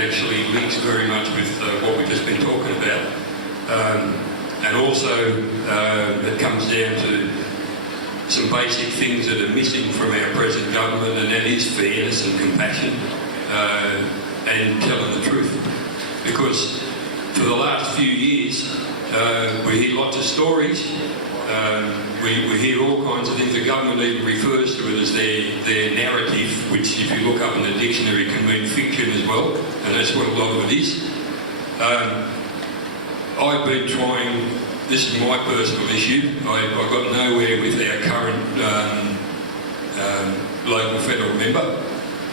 actually links very much with what we've just been talking about. And also it comes down to some basic things that are missing from our present government, and that is fairness and compassion and telling the truth. Because for the last few years we hear lots of stories, we hear all kinds of things. The government even refers to it as their narrative, which if you look up in the dictionary can mean fiction as well, and that's what a lot of it is. I've been trying, this is my personal issue, I got nowhere with our current local federal member.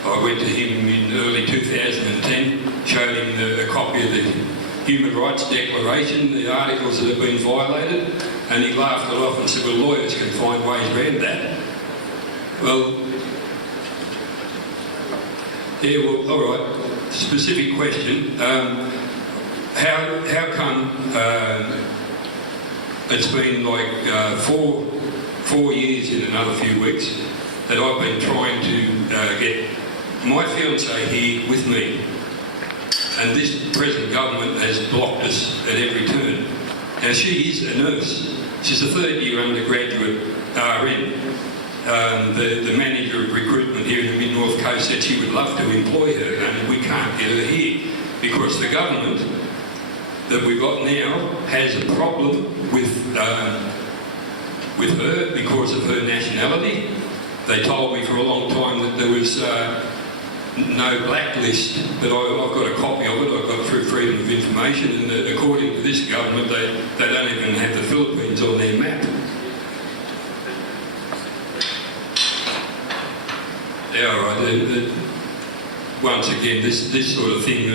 I went to him in early 2010, showed him a copy of the Human Rights Declaration, the articles that have been violated, and he laughed it off and said, well, lawyers can find ways around that. Well, yeah, well, all right, specific question. How come it's been like 4 years in another few weeks that I've been trying to get my fiancée here with me, and this present government has blocked us at every turn. Now she is a nurse. She's a third-year undergraduate RN. The manager of recruitment here in the Mid-North Coast said she would love to employ her, and we can't get her here because the government that we've got now has a problem with her because of her nationality. They told me for a long time that there was no blacklist, but I've got a copy of it. I've got through Freedom of Information, and according to this government, they don't even have the Philippines on their map. Yeah, all right. Once again, this sort of thing,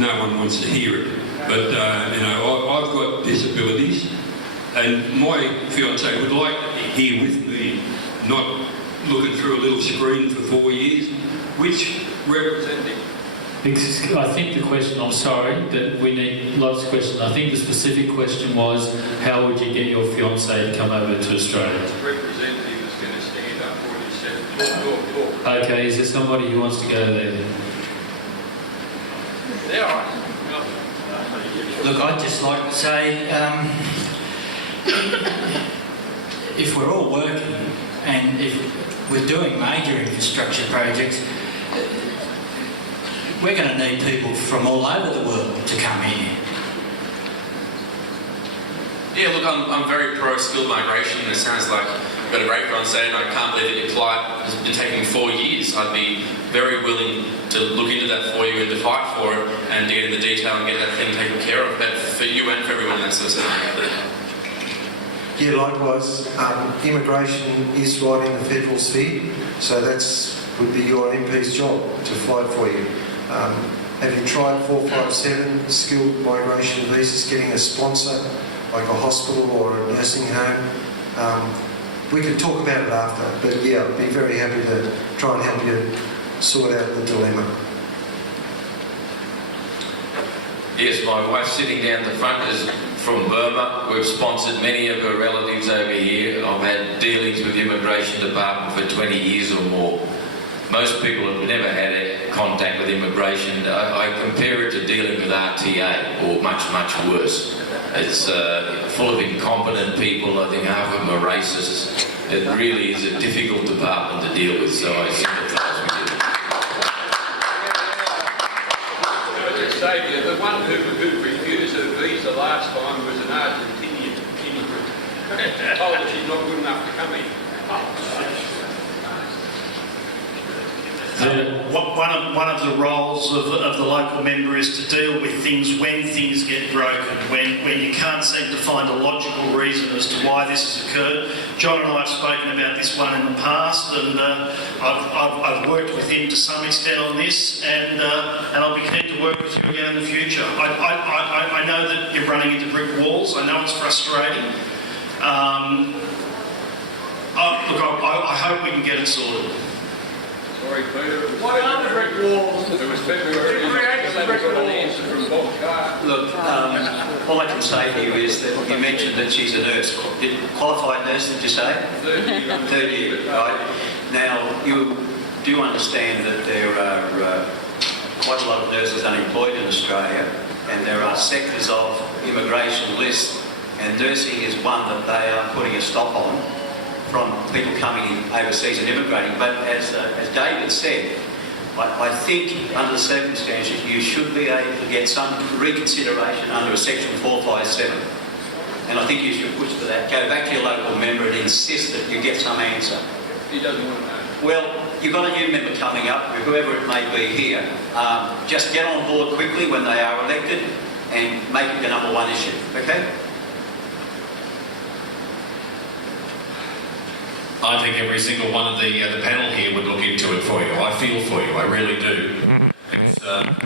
no one wants to hear it. But you know, I've got disabilities, and my fiancée would like to be here with me, not looking through a little screen for 4 years. Which representative? I think the question, I'm sorry, but we need lots of questions. I think the specific question was, how would you get your fiancée to come over to Australia? The representative is going to stand up for himself. Talk. Okay, is there somebody who wants to go there? Yeah. Look, I'd just like to say, if we're all working and if we're doing major infrastructure projects, we're going to need people from all over the world to come here. Yeah, look, I'm very pro-skilled migration, and it sounds like you've got a great fiancée, and I can't believe that your flight has been taking 4 years. I'd be very willing to look into that for you and to fight for it and to get in the detail and get that thing taken care of. But for you and for everyone, that's the scenario. Yeah, likewise, immigration is right in the federal sphere, so would be your MP's job to fight for you. Have you tried 457 skilled migration visas, getting a sponsor like a hospital or a nursing home? We can talk about it after, but yeah, I'd be very happy to try and help you sort out the dilemma. Yes, my wife's sitting down the front is from Burma. We've sponsored many of her relatives over here. I've had dealings with the Immigration Department for 20 years or more. Most people have never had contact with immigration. I compare it to dealing with RTA, or much, much worse. It's full of incompetent people. I think half of them are racists. It really is a difficult department to deal with, so I sympathise with you. The one who refused her visa last time was an Argentinian immigrant. Told her she's not good enough to come here. One of the roles of the local member is to deal with things when things get broken, when you can't seem to find a logical reason as to why this has occurred. John and I have spoken about this one in the past, and I've worked with him to some extent on this, and I'll be keen to work with you again in the future. I know that you're running into brick walls. I know it's frustrating. Look, I hope we can get it sorted. Sorry, Peter. What are the brick walls? It was February. Look, all I can say to you is that you mentioned that she's a nurse. Qualified nurse, did you say? Third year, right. Now, you do understand that there are quite a lot of nurses unemployed in Australia, and there are sectors of immigration lists, and nursing is one that they are putting a stop on from people coming in overseas and immigrating. But as David said, I think under the circumstances you should be able to get some reconsideration under a section 457. And I think you should push for that. Go back to your local member and insist that you get some answer. He doesn't want to know. Well, you've got a new member coming up, whoever it may be here. Just get on board quickly when they are elected and make it the number one issue, okay? I think every single one of the panel here would look into it for you. I feel for you, I really do.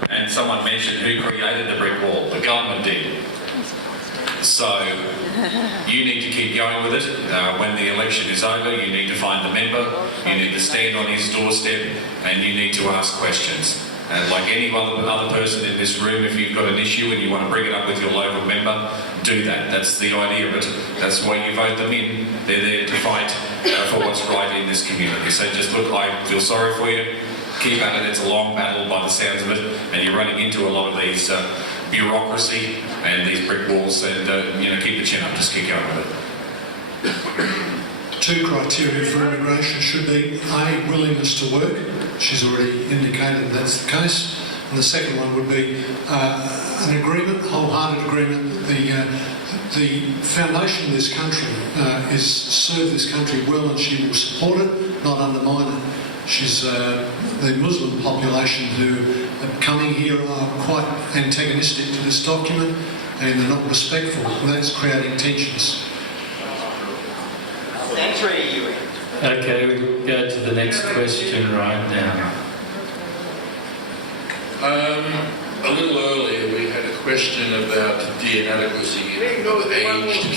And someone mentioned who created the brick wall. The government did. So you need to keep going with it. When the election is over, you need to find the member, you need to stand on his doorstep, and you need to ask questions. And like any other person in this room, if you've got an issue and you want to bring it up with your local member, do that. That's the idea of it. That's why you vote them in. They're there to fight for what's right in this community. So just look, I feel sorry for you. Keep at it. It's a long battle by the sounds of it, and you're running into a lot of these bureaucracy and these brick walls. And keep the chin up. Just keep going with it. Two criteria for immigration should be A, willingness to work. She's already indicated that's the case. And the second one would be an agreement, wholehearted agreement. The foundation of this country is serve this country well, and she will support it, not undermine it. She's the Muslim population who are coming here are quite antagonistic to this document, and they're not respectful. That's creating tensions. Okay, we'll go to the next question right now. A little earlier we had a question about the inadequacy of aged